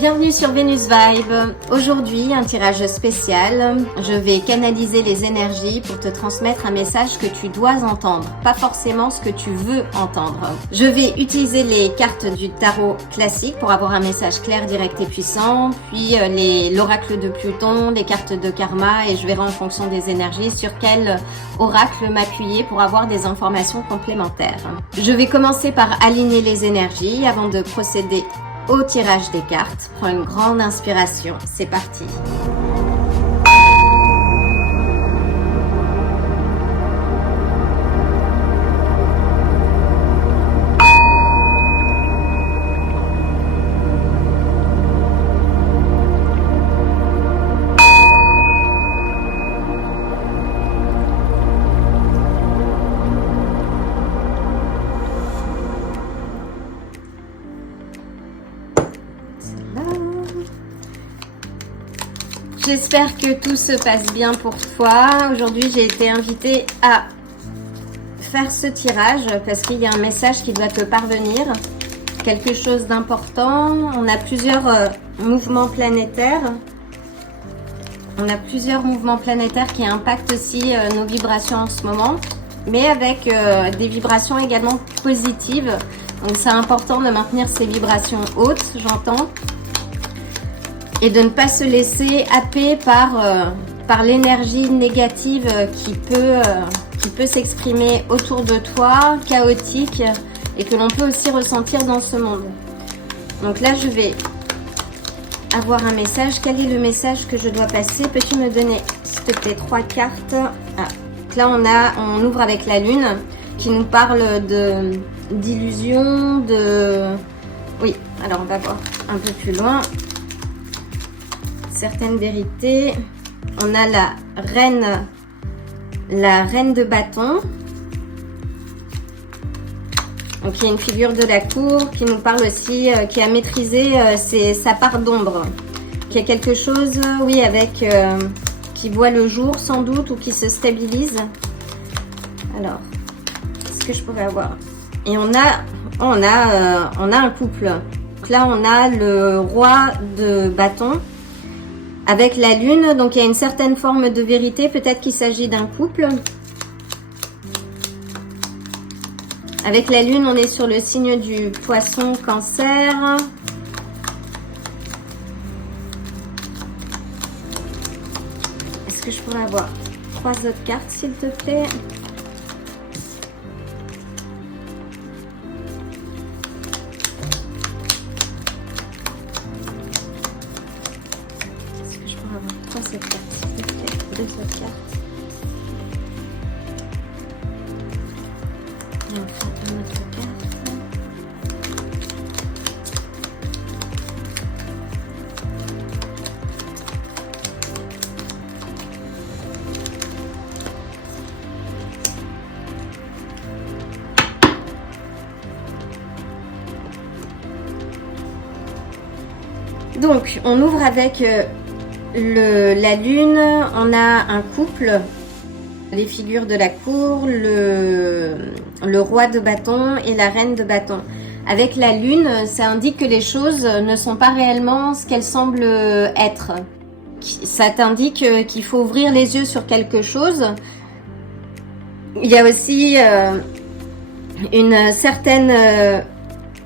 Bienvenue sur Venus Vibe. Aujourd'hui, un tirage spécial. Je vais canaliser les énergies pour te transmettre un message que tu dois entendre, pas forcément ce que tu veux entendre. Je vais utiliser les cartes du tarot classique pour avoir un message clair, direct et puissant, puis l'oracle de Pluton, les cartes de karma, et je verrai en fonction des énergies sur quel oracle m'appuyer pour avoir des informations complémentaires. Je vais commencer par aligner les énergies avant de procéder au tirage des cartes. Prends une grande inspiration, c'est parti. J'espère que tout se passe bien pour toi. Aujourd'hui, j'ai été invitée à faire ce tirage parce qu'il y a un message qui doit te parvenir. Quelque chose d'important. On a plusieurs mouvements planétaires. On a plusieurs mouvements planétaires qui impactent aussi nos vibrations en ce moment, mais avec des vibrations également positives. Donc, c'est important de maintenir ces vibrations hautes, j'entends. Et de ne pas se laisser happer par l'énergie négative qui peut s'exprimer autour de toi, chaotique, et que l'on peut aussi ressentir dans ce monde. Donc là, je vais avoir un message. Quel est le message que je dois passer? Peux-tu me donner, s'il te plaît, 3 cartes? Là, on ouvre avec la lune qui nous parle d'illusion, Oui, alors on va voir un peu plus loin. Certaines vérités. On a la reine de bâton. Donc il y a une figure de la cour qui nous parle aussi, qui a maîtrisé sa part d'ombre. Qui a quelque chose, oui, avec qui voit le jour sans doute ou qui se stabilise. Alors, qu'est-ce que je pourrais avoir? Et on a un couple. Donc là, on a le roi de bâton. Avec la lune, donc il y a une certaine forme de vérité, peut-être qu'il s'agit d'un couple. Avec la lune, on est sur le signe du poisson cancer. Est-ce que je pourrais avoir 3 autres cartes, s'il te plaît? Cette carte, s'il te plaît, 2 autres cartes. Et enfin une autre carte. Donc, on ouvre avec la lune, on a un couple, les figures de la cour, le roi de bâton et la reine de bâton. Avec la lune, ça indique que les choses ne sont pas réellement ce qu'elles semblent être. Ça t'indique qu'il faut ouvrir les yeux sur quelque chose. Il y a aussi une certaine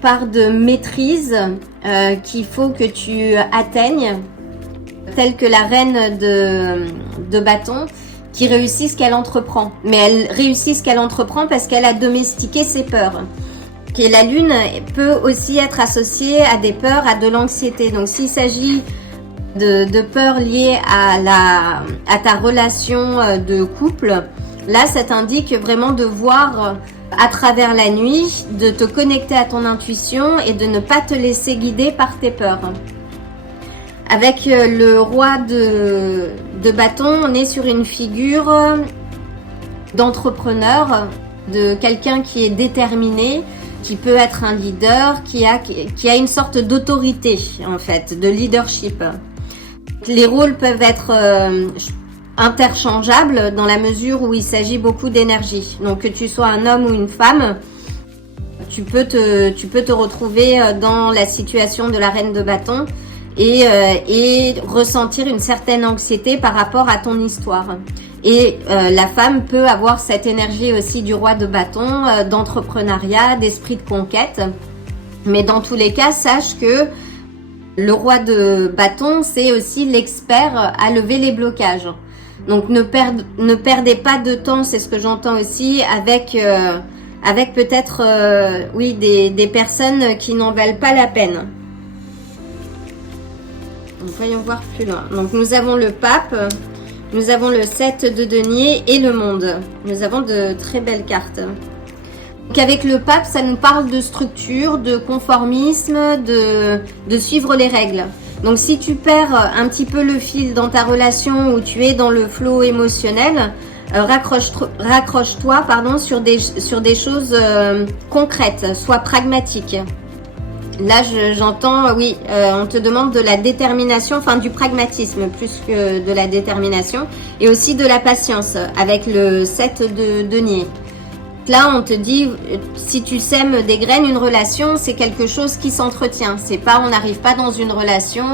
part de maîtrise qu'il faut que tu atteignes, telle que la reine de bâton qui réussit ce qu'elle entreprend. Mais elle réussit ce qu'elle entreprend parce qu'elle a domestiqué ses peurs. Et la lune peut aussi être associée à des peurs, à de l'anxiété. Donc s'il s'agit de peurs liées à ta relation de couple, là ça t'indique vraiment de voir à travers la nuit, de te connecter à ton intuition et de ne pas te laisser guider par tes peurs. Avec le roi de bâton, on est sur une figure d'entrepreneur, de quelqu'un qui est déterminé, qui peut être un leader, qui a une sorte d'autorité en fait, de leadership. Les rôles peuvent être interchangeables dans la mesure où il s'agit beaucoup d'énergie. Donc que tu sois un homme ou une femme, tu peux te retrouver dans la situation de la reine de bâton et ressentir une certaine anxiété par rapport à ton histoire. Et la femme peut avoir cette énergie aussi du roi de bâton, d'entrepreneuriat, d'esprit de conquête. Mais dans tous les cas, sache que le roi de bâton, c'est aussi l'expert à lever les blocages. Donc ne perdez pas de temps, c'est ce que j'entends aussi, avec peut-être oui, des personnes qui n'en valent pas la peine. Donc, voyons voir plus loin. Donc nous avons le pape, nous avons le 7 de denier et le monde. Nous avons de très belles cartes. Donc avec le pape, ça nous parle de structure, de conformisme, de suivre les règles. Donc si tu perds un petit peu le fil dans ta relation ou tu es dans le flow émotionnel, raccroche-toi sur des choses concrètes, sois pragmatique. Là, j'entends, oui, on te demande de la détermination, enfin du pragmatisme plus que de la détermination, et aussi de la patience avec le 7 de denier. Là, on te dit, si tu sèmes des graines, une relation, c'est quelque chose qui s'entretient. C'est pas, on n'arrive pas dans une relation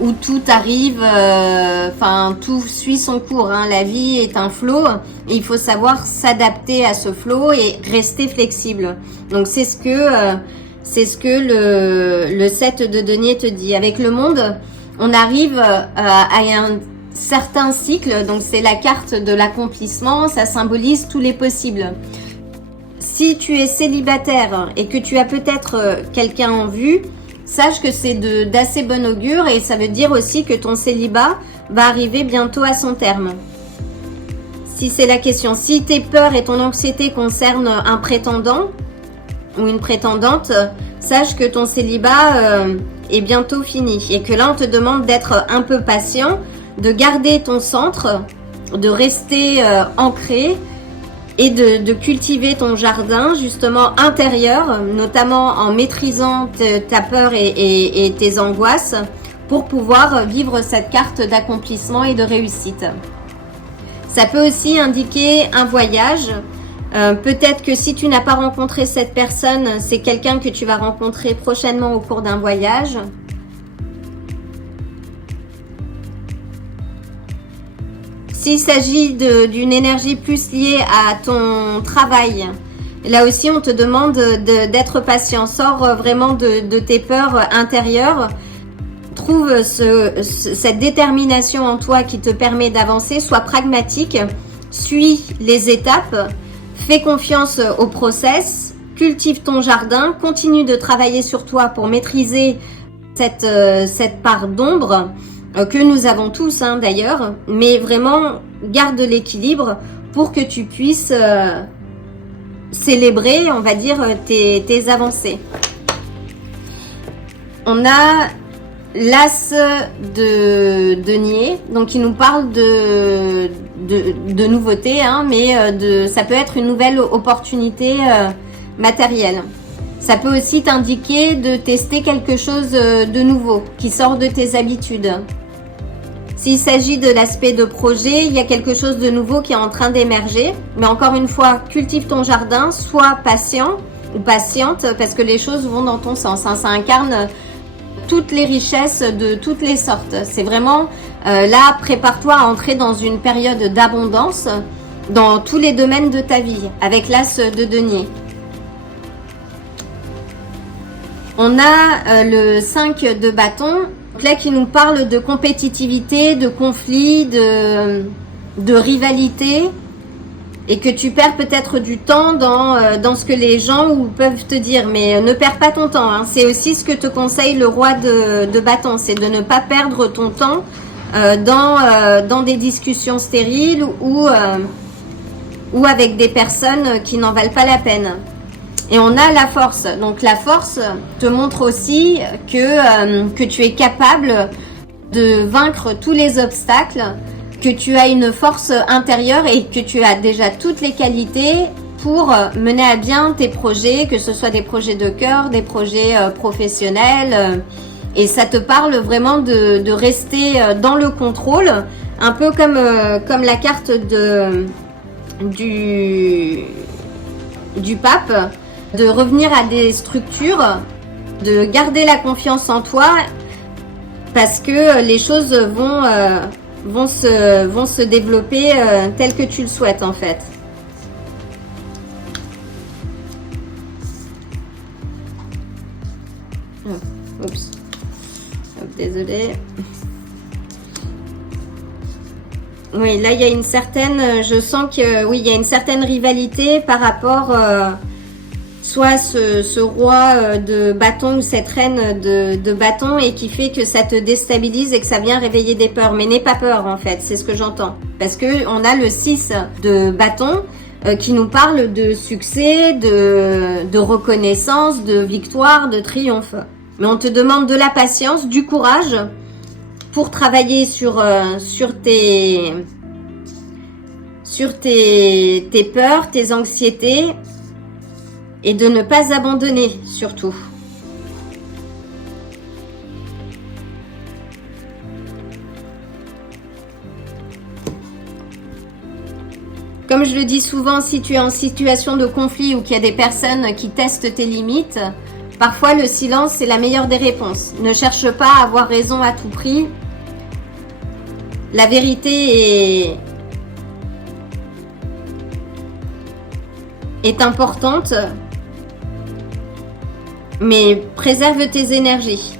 où tout arrive, enfin tout suit son cours. Hein. La vie est un flot et il faut savoir s'adapter à ce flot et rester flexible. Donc c'est ce que le 7 de denier te dit. Avec le monde, on arrive à un certain cycle, donc c'est la carte de l'accomplissement, ça symbolise tous les possibles. Si tu es célibataire et que tu as peut-être quelqu'un en vue, sache que c'est d'assez bon augure et ça veut dire aussi que ton célibat va arriver bientôt à son terme. Si c'est la question, si tes peurs et ton anxiété concernent un prétendant ou une prétendante, sache que ton célibat est bientôt fini et que là on te demande d'être un peu patient, de garder ton centre, de rester ancré et de cultiver ton jardin justement intérieur, notamment en maîtrisant ta peur et tes angoisses pour pouvoir vivre cette carte d'accomplissement et de réussite. Ça peut aussi indiquer un voyage. Peut-être que si tu n'as pas rencontré cette personne, c'est quelqu'un que tu vas rencontrer prochainement au cours d'un voyage. S'il s'agit d'une énergie plus liée à ton travail, là aussi on te demande d'être patient. Sors vraiment de tes peurs intérieures. Trouve cette détermination en toi qui te permet d'avancer. Sois pragmatique, suis les étapes, fais confiance au process, cultive ton jardin, continue de travailler sur toi pour maîtriser cette part d'ombre que nous avons tous d'ailleurs, mais vraiment garde l'équilibre pour que tu puisses célébrer, on va dire, tes avancées. On a l'as de denier, donc il nous parle de nouveautés, mais ça peut être une nouvelle opportunité matérielle. Ça peut aussi t'indiquer de tester quelque chose de nouveau qui sort de tes habitudes. S'il s'agit de l'aspect de projet, il y a quelque chose de nouveau qui est en train d'émerger. Mais encore une fois, cultive ton jardin, sois patient ou patiente parce que les choses vont dans ton sens. Ça incarne toutes les richesses de toutes les sortes. C'est vraiment là, prépare-toi à entrer dans une période d'abondance dans tous les domaines de ta vie avec l'as de denier. On a le 5 de bâton, là qui nous parle de compétitivité, de conflit, de rivalité et que tu perds peut-être du temps dans ce que les gens peuvent te dire. Mais ne perds pas ton temps. C'est aussi ce que te conseille le roi de bâton, c'est de ne pas perdre ton temps dans des discussions stériles ou avec des personnes qui n'en valent pas la peine. Et on a la force. Donc la force te montre aussi que tu es capable de vaincre tous les obstacles, que tu as une force intérieure et que tu as déjà toutes les qualités pour mener à bien tes projets, que ce soit des projets de cœur, des projets professionnels. Et ça te parle vraiment de rester dans le contrôle, un peu comme la carte du pape, de revenir à des structures, de garder la confiance en toi, parce que les choses vont se développer telles que tu le souhaites en fait. Oh, oups. Hop, désolée. Oui, là il y a une certaine, je sens que oui, il y a une certaine rivalité par rapport soit ce roi de bâton ou cette reine de bâton et qui fait que ça te déstabilise et que ça vient réveiller des peurs. Mais n'aie pas peur en fait, c'est ce que j'entends. Parce que on a le 6 de bâton qui nous parle de succès, de reconnaissance, de victoire, de triomphe. Mais on te demande de la patience, du courage pour travailler sur tes peurs, tes anxiétés et de ne pas abandonner surtout. Comme je le dis souvent, si tu es en situation de conflit ou qu'il y a des personnes qui testent tes limites, parfois le silence c'est la meilleure des réponses. Ne cherche pas à avoir raison à tout prix. La vérité est importante, mais préserve tes énergies.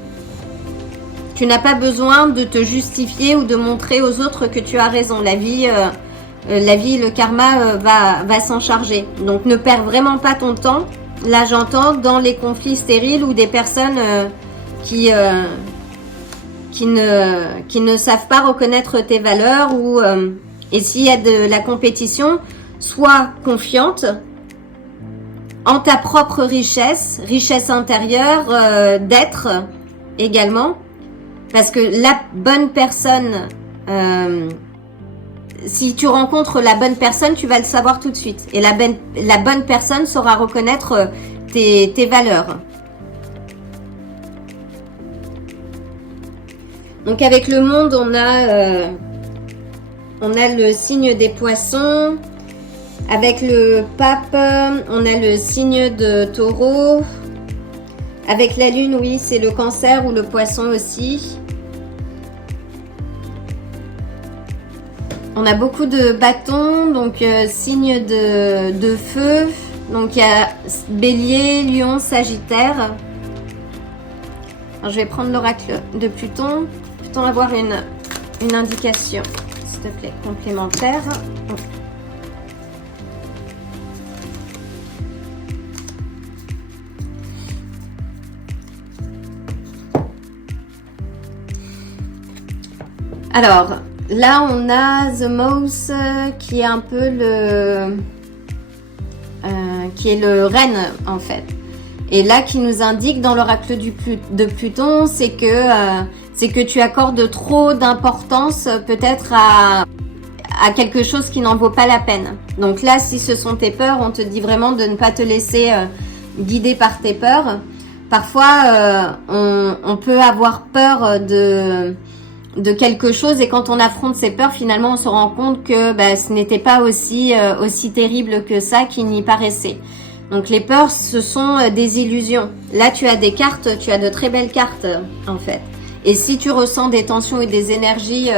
Tu n'as pas besoin de te justifier ou de montrer aux autres que tu as raison. La vie, le karma va s'en charger. Donc ne perds vraiment pas ton temps. Là j'entends dans les conflits stériles ou des personnes qui ne savent pas reconnaître tes valeurs et s'il y a de la compétition, sois confiante en ta propre richesse intérieure d'être également, parce que la bonne personne, si tu rencontres la bonne personne, tu vas le savoir tout de suite, et la bonne personne saura reconnaître tes valeurs. Donc avec le monde, on a le signe des poissons. Avec le pape, on a le signe de taureau. Avec la lune, oui, c'est le cancer ou le poisson aussi. On a beaucoup de bâtons, donc signe de feu. Donc il y a bélier, lion, sagittaire. Alors, je vais prendre l'oracle de Pluton. Pluton, avoir une indication, s'il te plaît, complémentaire. Alors, là, on a The Mouse qui est un peu qui est le renne, en fait. Et là, qui nous indique dans l'oracle de Pluton, c'est que tu accordes trop d'importance peut-être à quelque chose qui n'en vaut pas la peine. Donc là, si ce sont tes peurs, on te dit vraiment de ne pas te laisser guider par tes peurs. Parfois, on peut avoir peur de quelque chose et quand on affronte ses peurs, finalement on se rend compte que ce n'était pas aussi terrible que ça qu'il n'y paraissait. Donc les peurs, ce sont des illusions. Là tu as des cartes, tu as de très belles cartes en fait. Et si tu ressens des tensions et des énergies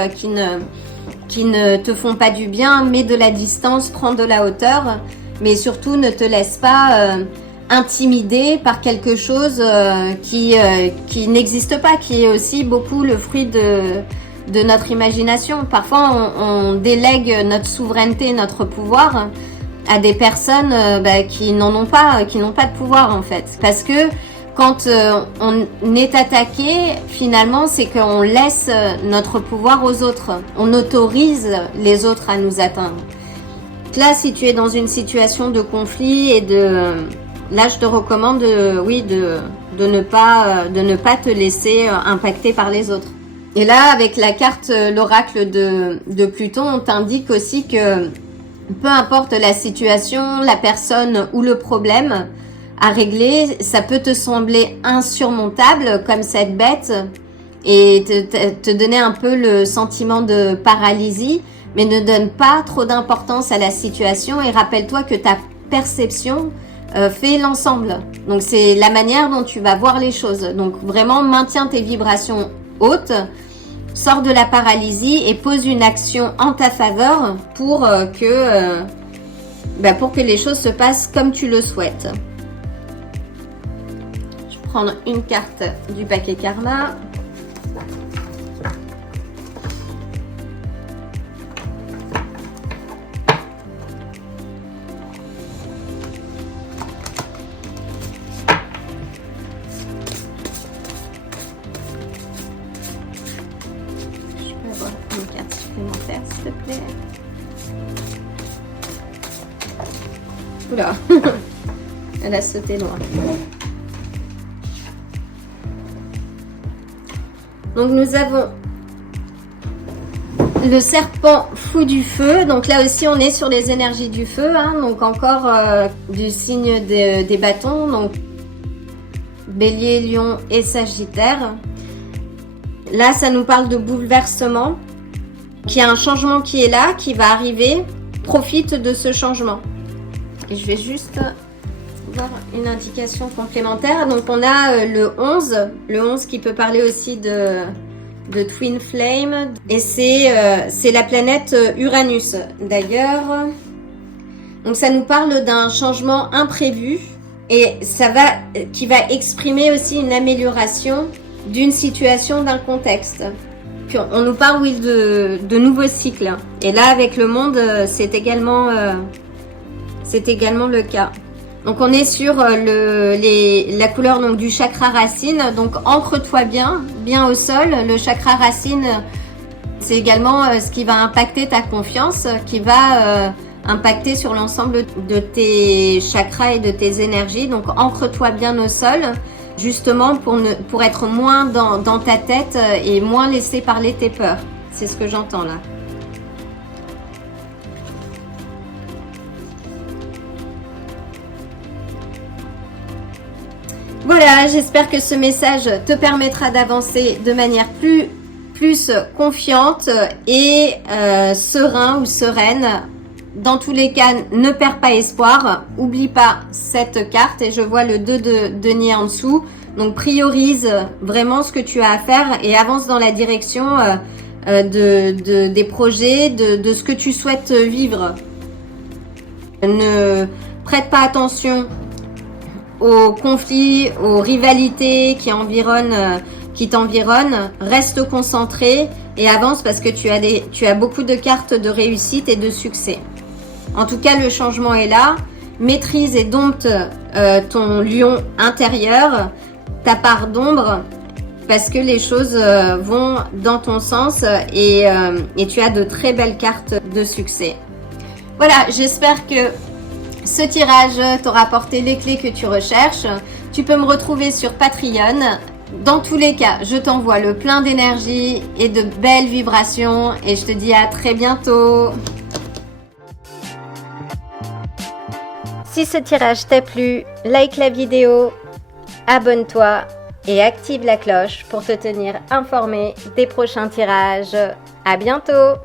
qui ne te font pas du bien, mets de la distance, prends de la hauteur, mais surtout ne te laisse pas intimidé par quelque chose qui n'existe pas, qui est aussi beaucoup le fruit de notre imagination. Parfois, on délègue notre souveraineté, notre pouvoir à des personnes qui n'ont pas de pouvoir en fait. Parce que quand on est attaqué, finalement, c'est qu'on laisse notre pouvoir aux autres. On autorise les autres à nous atteindre. Là, si tu es dans une situation de conflit et là, je te recommande, de ne pas te laisser impacter par les autres. Et là, avec la carte, l'oracle de Pluton, on t'indique aussi que peu importe la situation, la personne ou le problème à régler, ça peut te sembler insurmontable comme cette bête et te donner un peu le sentiment de paralysie, mais ne donne pas trop d'importance à la situation et rappelle-toi que ta perception fait l'ensemble. Donc c'est la manière dont tu vas voir les choses. Donc vraiment maintiens tes vibrations haute, sors de la paralysie et pose une action en ta faveur pour que les choses se passent comme tu le souhaites. Je vais prendre une carte du paquet karma. Une carte supplémentaire, s'il te plaît. Oula, elle a sauté loin. Donc nous avons le serpent fou du feu. Donc là aussi on est sur les énergies du feu, hein. Donc encore du signe des bâtons. Donc Bélier, Lion et Sagittaire. Là ça nous parle de bouleversement. Qu'il y a un changement qui est là, qui va arriver. Profite de ce changement. Et je vais juste voir une indication complémentaire. Donc on a le 11 qui peut parler aussi de Twin Flame. Et c'est la planète Uranus d'ailleurs. Donc ça nous parle d'un changement imprévu et qui va exprimer aussi une amélioration d'une situation, d'un contexte. Puis on nous parle, oui, de nouveaux cycles. Et là, avec le monde, c'est également le cas. Donc on est sur la couleur donc du chakra racine. Donc ancre-toi bien au sol. Le chakra racine, c'est également ce qui va impacter ta confiance, qui va impacter sur l'ensemble de tes chakras et de tes énergies. Donc ancre-toi bien au sol, justement pour être moins dans ta tête et moins laisser parler tes peurs. C'est ce que j'entends là. Voilà, j'espère que ce message te permettra d'avancer de manière plus confiante et serein ou sereine. Dans tous les cas, ne perds pas espoir. Oublie pas cette carte et je vois le 2 de denier en dessous. Donc priorise vraiment ce que tu as à faire et avance dans la direction des projets, de ce que tu souhaites vivre. Ne prête pas attention aux conflits, aux rivalités qui t'environnent. Reste concentré et avance parce que tu as beaucoup de cartes de réussite et de succès. En tout cas, le changement est là. Maîtrise et dompte ton lion intérieur, ta part d'ombre, parce que les choses vont dans ton sens et tu as de très belles cartes de succès. Voilà, j'espère que ce tirage t'aura apporté les clés que tu recherches. Tu peux me retrouver sur Patreon. Dans tous les cas, je t'envoie le plein d'énergie et de belles vibrations et je te dis à très bientôt. Si ce tirage t'a plu, like la vidéo, abonne-toi et active la cloche pour te tenir informé des prochains tirages. À bientôt!